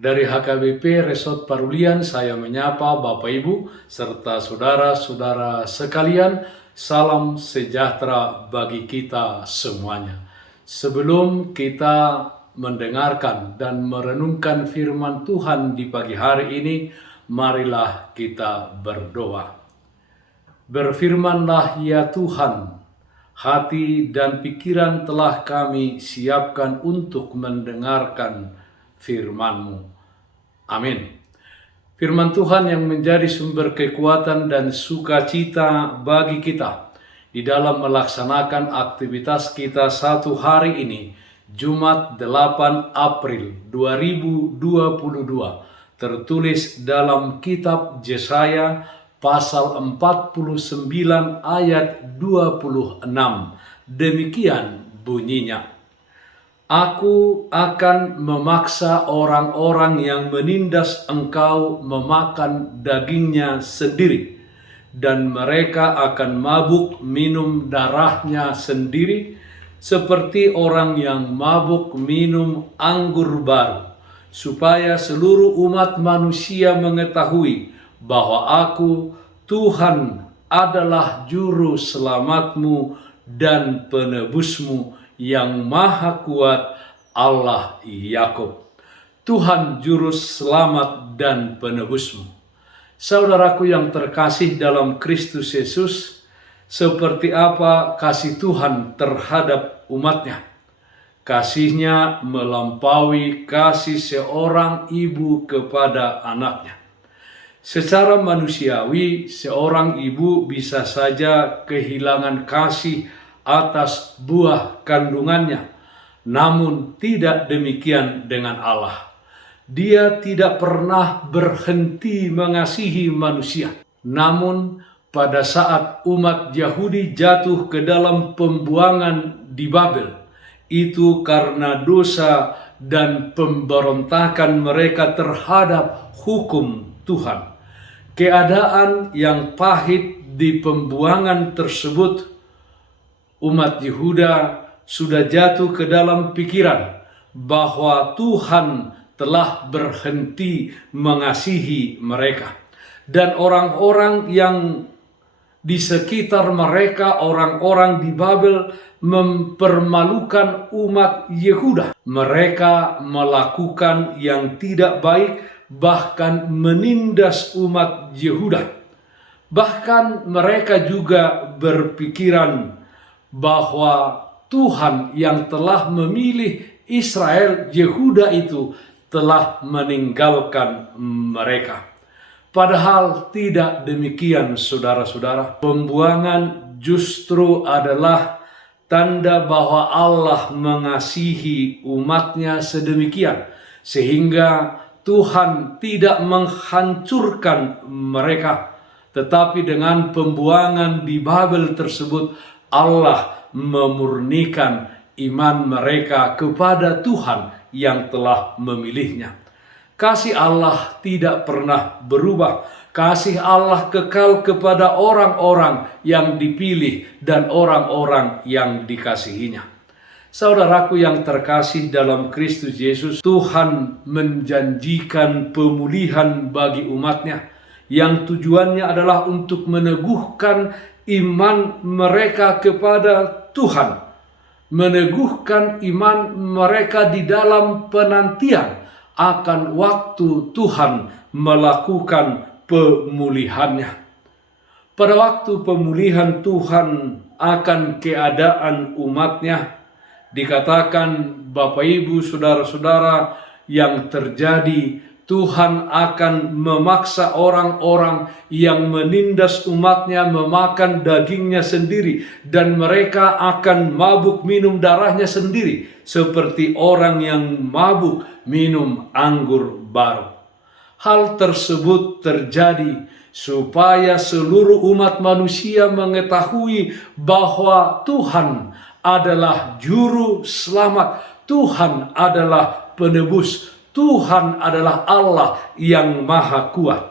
Dari HKBP Resort Parulian, saya menyapa Bapak Ibu serta saudara-saudara sekalian. Salam sejahtera bagi kita semuanya. Sebelum kita mendengarkan dan merenungkan firman Tuhan di pagi hari ini, marilah kita berdoa. Berfirmanlah ya Tuhan, hati dan pikiran telah kami siapkan untuk mendengarkan firman-Mu. Amin. Firman Tuhan yang menjadi sumber kekuatan dan sukacita bagi kita di dalam melaksanakan aktivitas kita satu hari ini, Jumat 8 April 2022, tertulis dalam kitab Yesaya pasal 49 ayat 26. Demikian bunyinya. Aku akan memaksa orang-orang yang menindas engkau memakan dagingnya sendiri, dan mereka akan mabuk minum darahnya sendiri, seperti orang yang mabuk minum anggur baru, supaya seluruh umat manusia mengetahui bahwa Aku, Tuhan, adalah juru selamatmu dan penebusmu yang maha kuat, Allah Yakub, Tuhan juru selamat dan penebusmu. Saudaraku yang terkasih dalam Kristus Yesus, seperti apa kasih Tuhan terhadap umatnya? Kasihnya melampaui kasih seorang ibu kepada anaknya. Secara manusiawi, seorang ibu bisa saja kehilangan kasih atas buah kandungannya, namun tidak demikian dengan Allah. Dia tidak pernah berhenti mengasihi manusia. Namun pada saat umat Yahudi jatuh ke dalam pembuangan di Babel, itu karena dosa dan pemberontakan mereka terhadap hukum Tuhan. Keadaan yang pahit di pembuangan tersebut, umat Yehuda sudah jatuh ke dalam pikiran bahwa Tuhan telah berhenti mengasihi mereka. Dan orang-orang yang di sekitar mereka, orang-orang di Babel, mempermalukan umat Yehuda. Mereka melakukan yang tidak baik, bahkan menindas umat Yehuda. Bahkan mereka juga berpikiran bahwa Tuhan yang telah memilih Israel, Yehuda itu telah meninggalkan mereka. Padahal tidak demikian, saudara-saudara. Pembuangan justru adalah tanda bahwa Allah mengasihi umatnya sedemikian, sehingga Tuhan tidak menghancurkan mereka. Tetapi dengan pembuangan di Babel tersebut, Allah memurnikan iman mereka kepada Tuhan yang telah memilihnya. Kasih Allah tidak pernah berubah. Kasih Allah kekal kepada orang-orang yang dipilih dan orang-orang yang dikasihinya. Saudaraku yang terkasih dalam Kristus Yesus, Tuhan menjanjikan pemulihan bagi umatnya, yang tujuannya adalah untuk meneguhkan iman mereka kepada Tuhan, meneguhkan iman mereka di dalam penantian akan waktu Tuhan melakukan pemulihannya. Pada waktu pemulihan Tuhan akan keadaan umatnya, dikatakan Bapak Ibu saudara-saudara yang terjadi, Tuhan akan memaksa orang-orang yang menindas umatnya memakan dagingnya sendiri, dan mereka akan mabuk minum darahnya sendiri, seperti orang yang mabuk minum anggur baru. Hal tersebut terjadi supaya seluruh umat manusia mengetahui bahwa Tuhan adalah juru selamat, Tuhan adalah penebus, Tuhan adalah Allah yang maha kuat.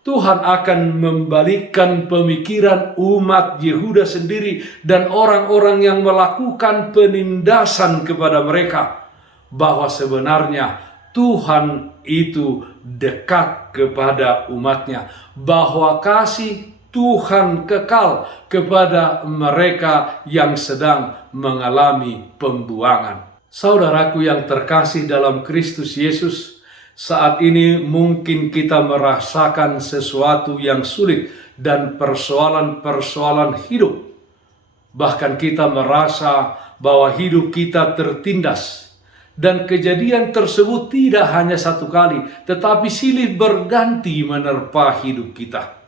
Tuhan akan membalikkan pemikiran umat Yehuda sendiri dan orang-orang yang melakukan penindasan kepada mereka, bahwa sebenarnya Tuhan itu dekat kepada umatnya, bahwa kasih Tuhan kekal kepada mereka yang sedang mengalami pembuangan. Saudaraku yang terkasih dalam Kristus Yesus, saat ini mungkin kita merasakan sesuatu yang sulit dan persoalan-persoalan hidup. Bahkan kita merasa bahwa hidup kita tertindas. Dan kejadian tersebut tidak hanya satu kali, tetapi silih berganti menerpa hidup kita.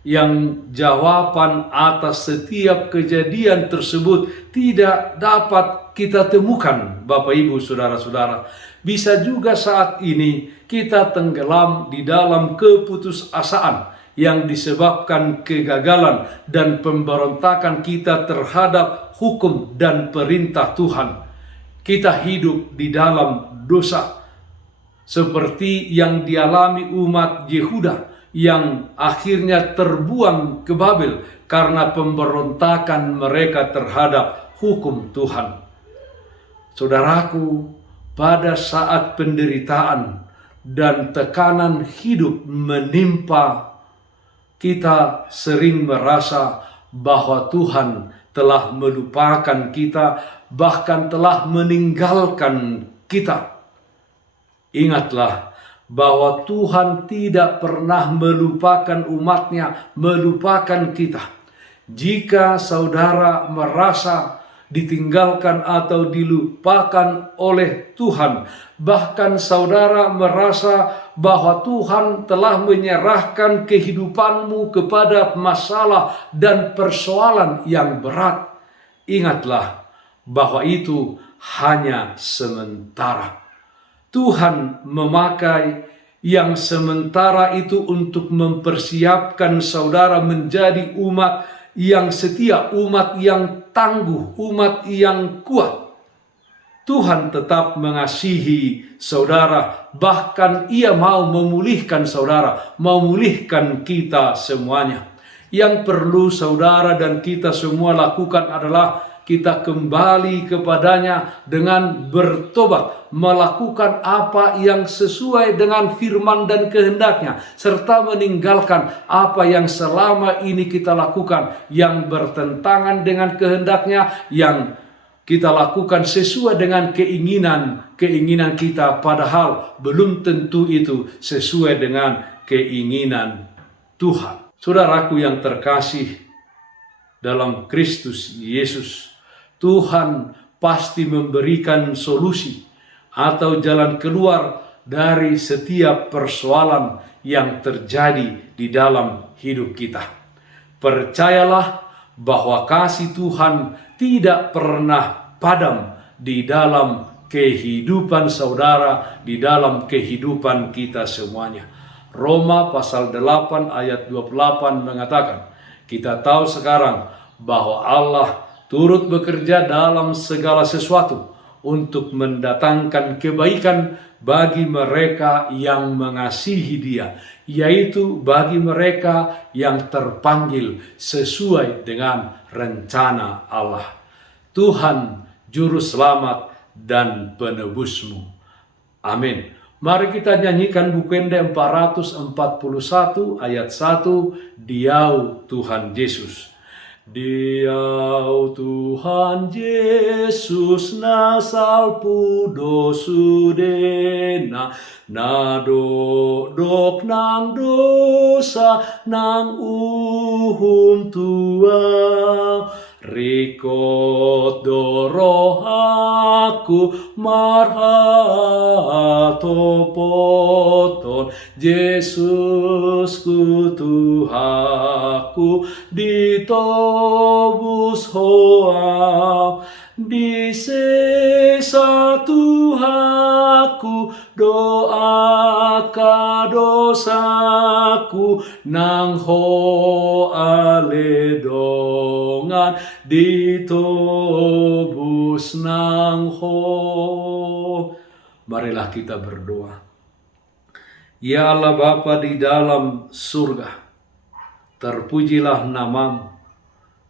Yang jawaban atas setiap kejadian tersebut tidak dapat kita temukan, Bapak Ibu Saudara-saudara. Bisa juga saat ini kita tenggelam di dalam keputusasaan yang disebabkan kegagalan dan pemberontakan kita terhadap hukum dan perintah Tuhan. Kita hidup di dalam dosa, seperti yang dialami umat Yehuda yang akhirnya terbuang ke Babel karena pemberontakan mereka terhadap hukum Tuhan. Saudaraku, pada saat penderitaan dan tekanan hidup menimpa, kita sering merasa bahwa Tuhan telah melupakan kita, bahkan telah meninggalkan kita. Ingatlah bahwa Tuhan tidak pernah melupakan umatnya, melupakan kita. Jika saudara merasa ditinggalkan atau dilupakan oleh Tuhan, bahkan saudara merasa bahwa Tuhan telah menyerahkan kehidupanmu kepada masalah dan persoalan yang berat, ingatlah bahwa itu hanya sementara. Tuhan memakai yang sementara itu untuk mempersiapkan saudara menjadi umat yang setia, umat yang tangguh, umat yang kuat. Tuhan tetap mengasihi saudara, bahkan Ia mau memulihkan saudara, memulihkan kita semuanya. Yang perlu saudara dan kita semua lakukan adalah kita kembali kepadanya dengan bertobat, melakukan apa yang sesuai dengan firman dan kehendaknya, serta meninggalkan apa yang selama ini kita lakukan yang bertentangan dengan kehendaknya, yang kita lakukan sesuai dengan keinginan kita, padahal belum tentu itu sesuai dengan keinginan Tuhan. Saudaraku yang terkasih dalam Kristus Yesus, Tuhan pasti memberikan solusi atau jalan keluar dari setiap persoalan yang terjadi di dalam hidup kita. Percayalah bahwa kasih Tuhan tidak pernah padam di dalam kehidupan saudara, di dalam kehidupan kita semuanya. Roma pasal 8 ayat 28 mengatakan, kita tahu sekarang bahwa Allah turut bekerja dalam segala sesuatu untuk mendatangkan kebaikan bagi mereka yang mengasihi Dia, yaitu bagi mereka yang terpanggil sesuai dengan rencana Allah. Tuhan juru selamat dan penebusmu. Amin. Mari kita nyanyikan Bukende 441 ayat 1, Diau Tuhan Yesus. Diau Tuhan Yesus na salpudo sudena, na dok nang dosa nang tua, rikot doroh aku marhato poton, Yesusku Tuhaku ditobus hoa, di sesa Tuhaku doaka dosaku nang ho aledongan ditobus nang ho. Marilah kita berdoa. Ya Allah Bapa di dalam surga, terpujilah namamu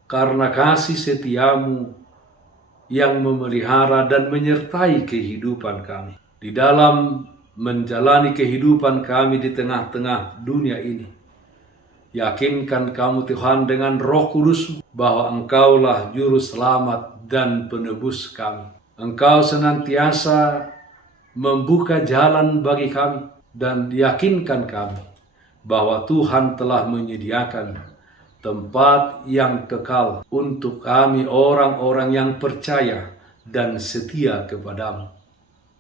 karena kasih setiamu yang memelihara dan menyertai kehidupan kami. di dalam menjalani kehidupan kami di tengah-tengah dunia ini. Yakinkan kami Tuhan dengan Roh Kudus bahwa Engkaulah juru selamat dan penebus kami. Engkau senantiasa membuka jalan bagi kami dan yakinkan kami bahwa Tuhan telah menyediakan tempat yang kekal untuk kami orang-orang yang percaya dan setia kepadamu.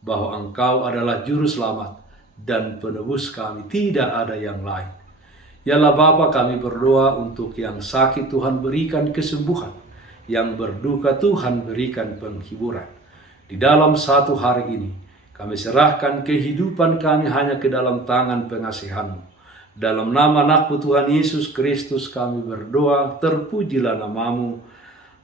Bahwa Engkau adalah juru selamat dan penebus kami, tidak ada yang lain. Yalah Bapa, kami berdoa untuk yang sakit Tuhan berikan kesembuhan, yang berduka Tuhan berikan penghiburan. Di dalam satu hari ini, kami serahkan kehidupan kami hanya ke dalam tangan pengasihan-Mu. Dalam nama anak-Mu Tuhan Yesus Kristus kami berdoa, terpujilah nama-Mu.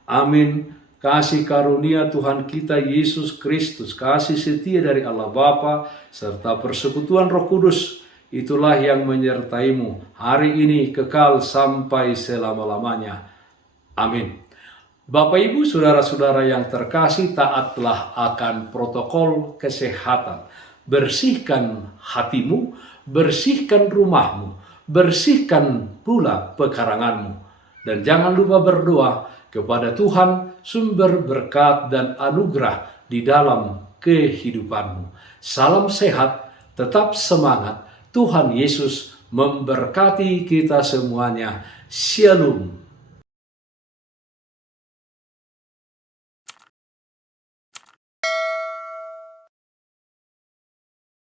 Amin. Kasih karunia Tuhan kita Yesus Kristus, kasih setia dari Allah Bapa, serta persekutuan Roh Kudus, itulah yang menyertaimu hari ini kekal sampai selama-lamanya. Amin. Bapak Ibu saudara-saudara yang terkasih, taatlah akan protokol kesehatan. Bersihkan hatimu, bersihkan rumahmu, bersihkan pula pekaranganmu. Dan jangan lupa berdoa kepada Tuhan sumber berkat dan anugerah di dalam kehidupanmu. Salam sehat, tetap semangat. Tuhan Yesus memberkati kita semuanya. Shalom.